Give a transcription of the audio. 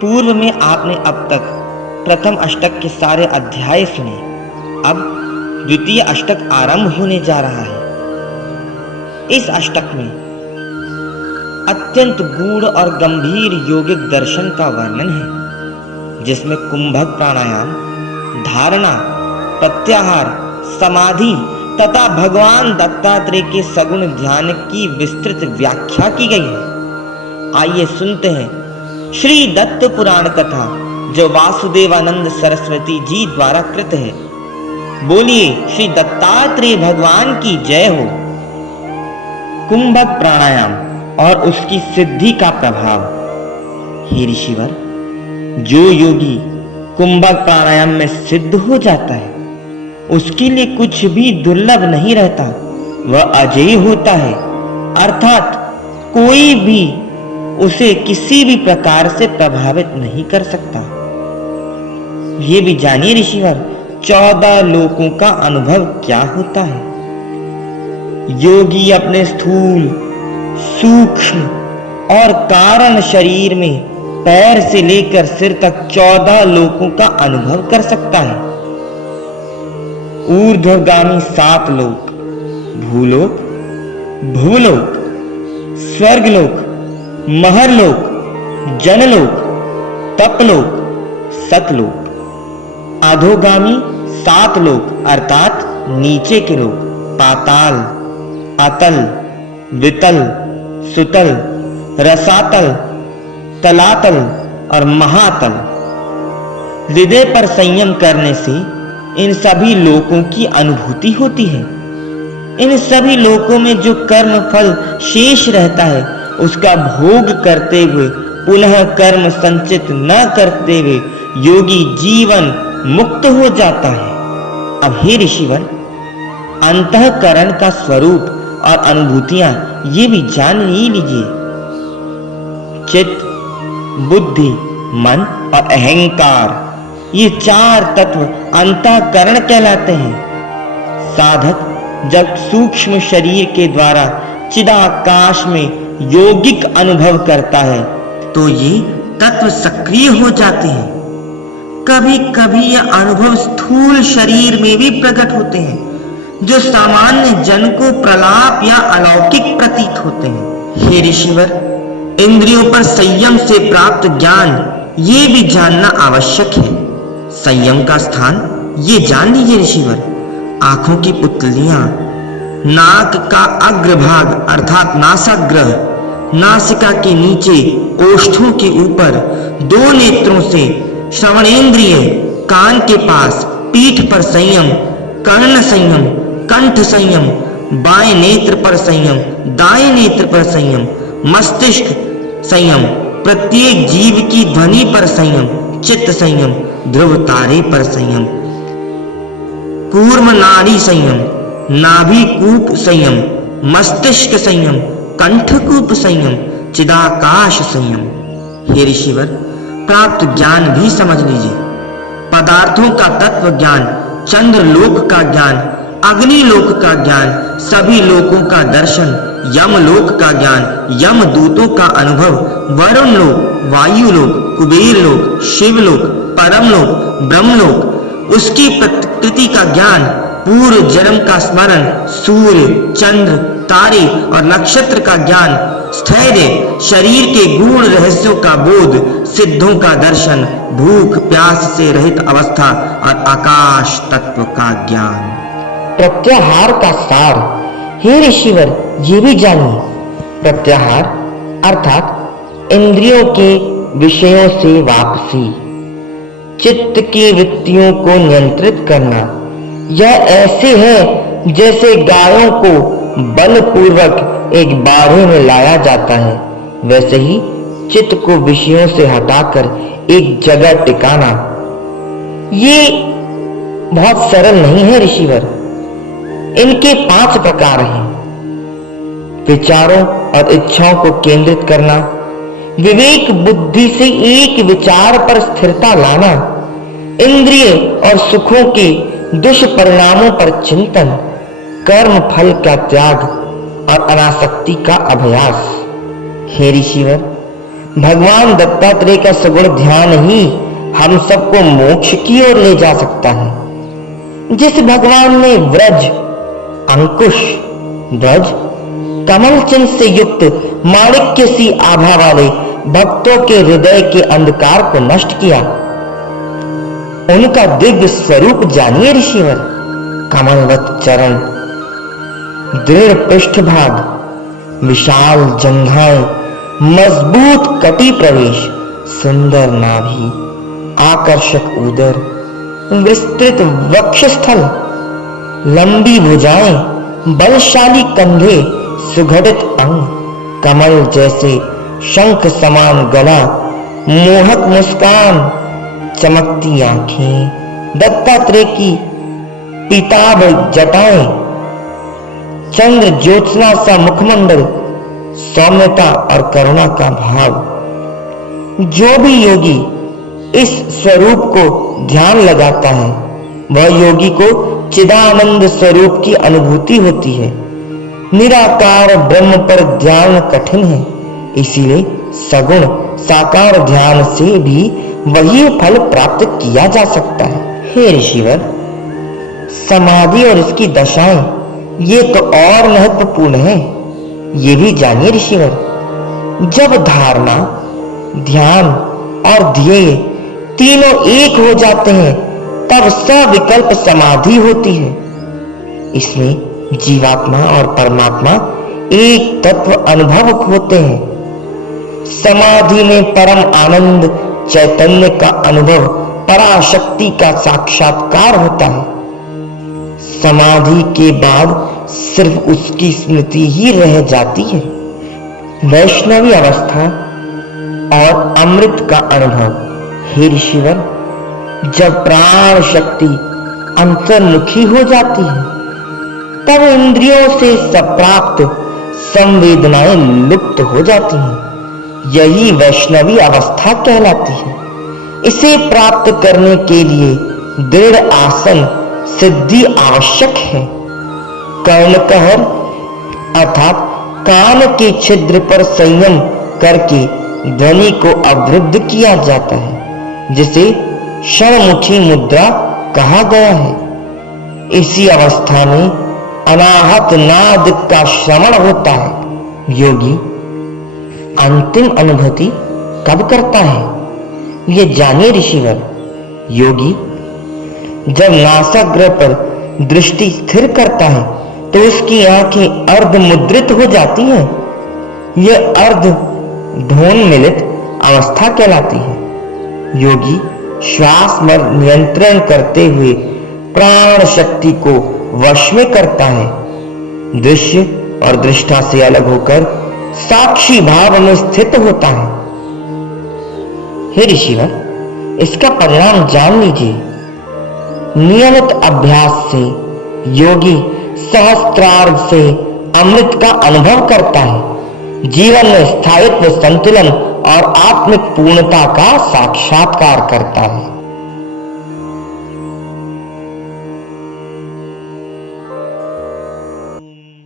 पूर्व में आपने अब तक प्रथम अष्टक के सारे अध्याय सुने। अब द्वितीय अष्टक आरंभ होने जा रहा है। इस अष्टक में अत्यंत गूढ़ और गंभीर योगिक दर्शन का वर्णन है, जिसमें कुंभक प्राणायाम, धारणा, प्रत्याहार, समाधि तथा भगवान दत्तात्रेय के सगुण ध्यान की विस्तृत व्याख्या की गई है। आइए सुनते हैं श्री दत्त पुराण कथा, जो वासुदेवानंद सरस्वती जी द्वारा कृत है। बोलिए श्री दत्तात्रेय भगवान की जय हो। कुंभक प्राणायाम और उसकी सिद्धि का प्रभाव। हे ऋषिवर, जो योगी कुंभक प्राणायाम में सिद्ध हो जाता है, उसके लिए कुछ भी दुर्लभ नहीं रहता, वह अजेय होता है। अर्थात कोई भी उसे किसी भी प्रकार से प्रभावित नहीं कर सकता। ये भी जानिए ऋषिवर, 14 लोकों का अनुभव क्या होता है। योगी अपने स्थूल, सूक्ष्म और कारण शरीर में पैर से लेकर सिर तक 14 लोकों का अनुभव कर सकता है। ऊर्ध्वगामी 7 लोक, भूलोक, भुवलोक, स्वर्गलोक, महरलोक, जनलोक, तपलोक, सतलोक। अधोगामी 7 लोक अर्थात नीचे के लोक, पाताल, अतल, वितल, सुतल, रसातल, तलातल और महातल। हृदय पर संयम करने से इन सभी लोकों की अनुभूति होती है। इन सभी लोकों में जो कर्म फल शेष रहता है, उसका भोग करते हुए पुनः कर्म संचित न करते हुए योगी जीवन मुक्त हो जाता है। अब हे ऋषिवर, अंतःकरण का स्वरूप और अनुभूतियां ये भी जान ही लीजिए। चित्त, बुद्धि, मन और अहंकार, ये 4 तत्व अंतःकरण कहलाते हैं। साधक जब सूक्ष्म शरीर के द्वारा चिदाकाश में योगिक अनुभव करता है, तो ये तत्व सक्रिय हो जाते हैं। कभी कभी यह अनुभव स्थूल शरीर में भी प्रकट होते हैं, जो सामान्य जन को प्रलाप या अलौकिक प्रतीत होते हैं। हे ऋषिवर, इंद्रियों पर संयम से प्राप्त ज्ञान ये भी जानना आवश्यक है। संयम का स्थान ये जान लीजिए ऋषिवर। आंखों की पुतलियां, नाक का अग्रभाग अर्थात नासाग्रह, नासिका के नीचे ओष्ठों के ऊपर, 2 नेत्रों से श्रवणेंद्रिय, कान के पास, पीठ पर संयम, कर्ण संयम, कंठ संयम, बाएं नेत्र पर संयम, दाएं नेत्र पर संयम, मस्तिष्क संयम, प्रत्येक जीव की ध्वनि पर संयम, चित्त संयम, ध्रुव तारे पर संयम, कूर्म नाड़ी संयम, नाभि कूप संयम, मस्तिष्क संयम, कंठकूप संयम, चिदाकाश संयम। हे ऋषिवर, प्राप्त ज्ञान भी समझ लीजिए। पदार्थों का तत्व ज्ञान, चंद्रलोक का ज्ञान, अग्निलोक का ज्ञान, सभी लोकों का दर्शन, यमलोक का ज्ञान, यमदूतों का अनुभव, वरुण लोक, वायुलोक, कुबेर लोक, शिवलोक, परमलोक, ब्रह्मलोक, उसकी प्रकृति का ज्ञान, पूर्व जन्म का स्मरण, सूर्य, चंद्र, तारे और नक्षत्र का ज्ञान, स्थैर्य, शरीर के गूढ़ रहस्यों का बोध, सिद्धों का दर्शन, भूख प्यास से रहित अवस्था और आकाश तत्व का ज्ञान। प्रत्याहार का सार। हे ऋषिवर, ये भी जानिए। प्रत्याहार अर्थात इंद्रियों के विषयों से वापसी, चित्त की वृत्तियों को नियंत्रित करना। यह ऐसे है जैसे गायों को बलपूर्वक एक बाड़े में लाया जाता है, वैसे ही चित्त को विषयों से हटाकर एक जगह टिकाना। ये बहुत सरल नहीं है ऋषिवर। इनके 5 प्रकार हैं। विचारों और इच्छाओं को केंद्रित करना, विवेक बुद्धि से एक विचार पर स्थिरता लाना, इंद्रिय और सुखों के दुष्परिणामों पर चिंतन, कर्म फल का त्याग और अनासक्ति का अभ्यास। हे ऋषिवर, भगवान दत्तात्रेय का सगुण ध्यान ही हम सबको मोक्ष की ओर ले जा सकता है। जिस भगवान ने व्रज अंकुश ध्वज कमल चिन्ह से युक्त माणिक्य सी आभा वाले भक्तों के हृदय के अंधकार को नष्ट किया, उनका दिव्य स्वरूप जानिए ऋषिवर। कमलवत चरण, दृढ़ पृष्ठभाग, विशाल जंघाएं, मजबूत कटी प्रवेश, सुंदर नाभि, आकर्षक उदर, विस्तृत वक्षस्थल, लंबी भुजाएं, बलशाली कंधे, सुगठित अंग, कमल जैसे शंख समान गला, मोहक मुस्कान, चमकती आंखें, दत्तात्रेय की पीताभ जटाएं, चंद्र ज्योत्सना सा मुखमंडल, सौम्यता और करुणा का भाव। जो भी योगी इस स्वरूप को ध्यान लगाता है वह योगी को चिदानंद स्वरूप की अनुभूति होती है। निराकार ब्रह्म पर ध्यान कठिन है, इसीलिए सगुण साकार ध्यान से भी वही फल प्राप्त किया जा सकता है। हे ऋषिवर, समाधि और इसकी दशाएं ये तो और महत्वपूर्ण है, ये भी जानिए ऋषिवर। जब धारणा, ध्यान और ध्येय तीनों एक हो जाते हैं तब सविकल्प समाधि होती है। इसमें जीवात्मा और परमात्मा एक तत्व अनुभव होते हैं। समाधि में परम आनंद चैतन्य का अनुभव, पराशक्ति का साक्षात्कार होता है। समाधि के बाद सिर्फ उसकी स्मृति ही रह जाती है। वैष्णवी अवस्था और अमृत का अनुभव। हे ऋषिवर, जब प्राण शक्ति अंतर्मुखी हो जाती है तब इंद्रियों से संप्राप्त संवेदनाएं लुप्त हो जाती हैं। यही वैष्णवी अवस्था कहलाती है। इसे प्राप्त करने के लिए दृढ़ आसन सिद्धि आवश्यक है। कर्णकहर अर्थात कान के छिद्र पर संयम करके ध्वनि को अवरुद्ध किया जाता है, जिसे षणमुखी मुद्रा कहा गया है। इसी अवस्था में अनाहत नाद का श्रवण होता है। योगी अंतिम अनुभूति कब करता है, यह जानिए ऋषिवर। योगी जब नासाग्र पर दृष्टि स्थिर करता है तो उसकी आंखें अर्ध मुद्रित हो जाती हैं। यह अर्ध ध्वोन्मिलित अवस्था कहलाती है। योगी श्वास पर नियंत्रण करते हुए प्राण शक्ति को वश में करता है। दृश्य और दृष्टा से अलग होकर साक्षी भाव में स्थित होता है। हे ऋषिवर, इसका परिणाम जान लीजिए। नियमित अभ्यास से योगी सहस्त्रार्ध से अमृत का अनुभव करता है। जीवन में स्थायित्व, संतुलन और आत्मिक पूर्णता का साक्षात्कार करता है।